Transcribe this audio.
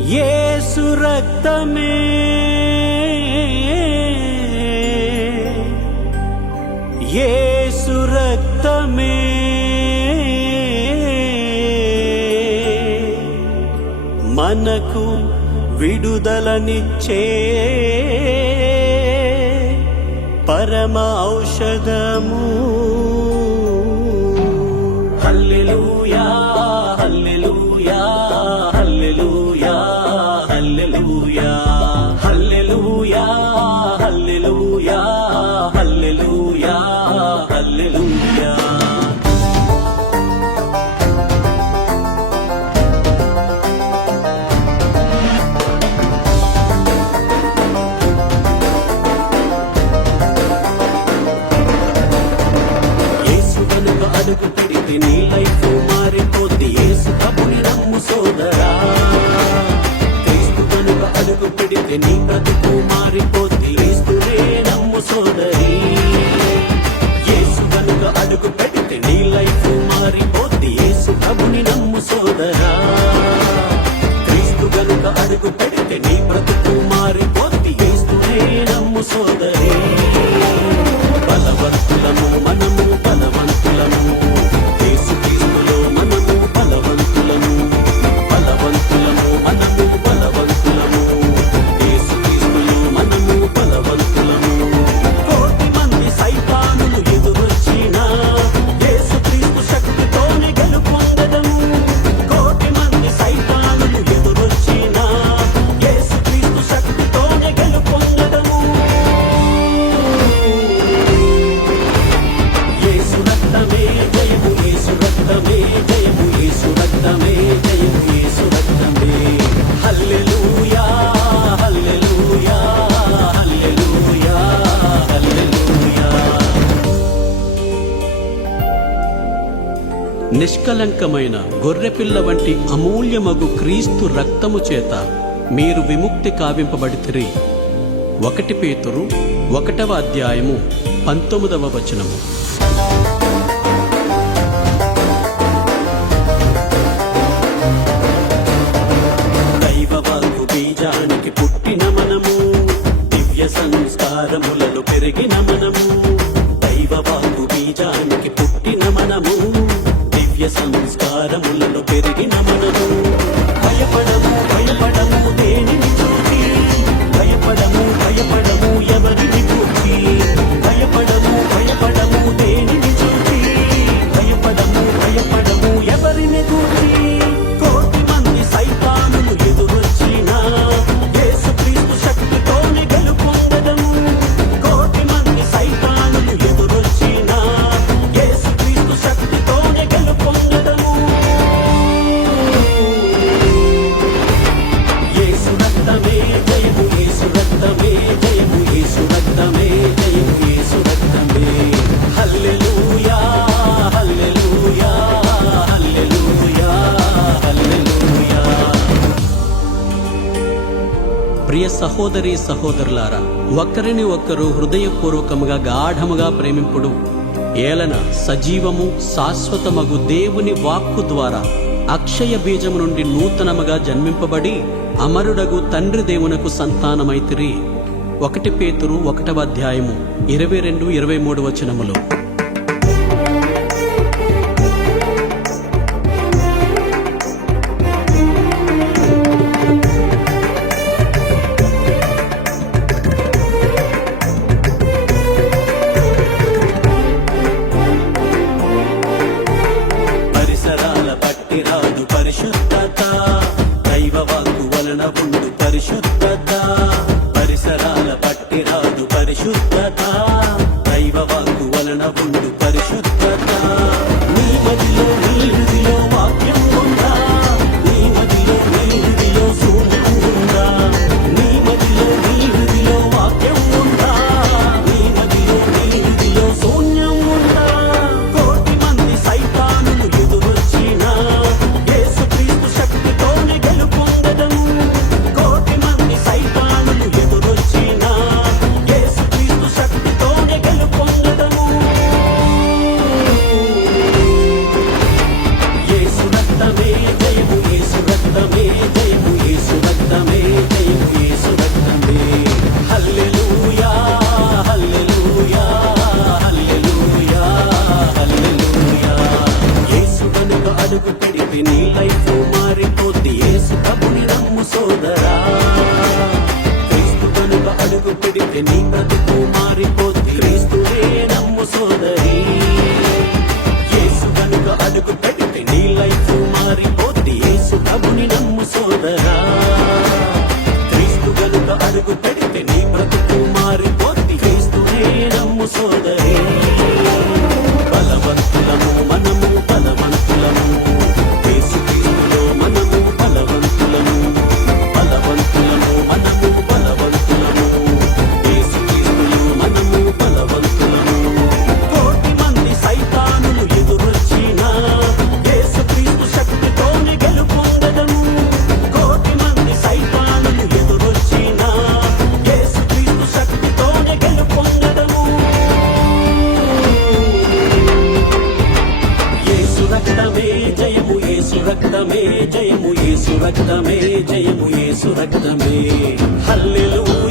యేసు రక్తమే. యేసు రక్తమే. మనకు విడుదలనిచ్చే పరమ ఔషధము. నీ బ్రతుకు మారిపోద్ది. క్రీస్తునే నమ్ము సోదరి. యేసు కనుక అడుగు పెడితే నీ లైఫ్ మారిపోద్ది. యేసు ప్రభుని నమ్ము సోదరా. క్రీస్తు కనుక అడుగు పెడితే నీ బ్రతుకు మారిపోద్ది. క్రీస్తునే నమ్ము సోదరి. నిష్కలంకమైన గొర్రెపిల్ల వంటి అమూల్యమగు క్రీస్తు రక్తము చేత మీరు విముక్తి కావింపబడితిరి. ఒకటి పేతురు ఒకటవ అధ్యాయము పంతొమ్మిదవ వచనము. దైవ బీజానికి పుట్టిన మనము దివ్య సంస్కారములు ప్రియ సహోదరి సహోదరులారా ఒకరిని ఒకరు హృదయపూర్వకముగా గాఢముగా ప్రేమింపుడు. ఏలన సజీవము శాశ్వతమగు దేవుని వాక్కు ద్వారా అక్షయ బీజము నుండి నూతనముగా జన్మింపబడి అమరుడగు తండ్రి దేవునకు సంతానమైతిరి. ఒకటి పేతురు ఒకటవ అధ్యాయము ఇరవై రెండు ఇరవై మూడు వచనములు. ይመጣል። సోదరి రక్తమే జయము ఏసు రక్తమే జయము ఏసు రక్తమే. హల్లెలూయా.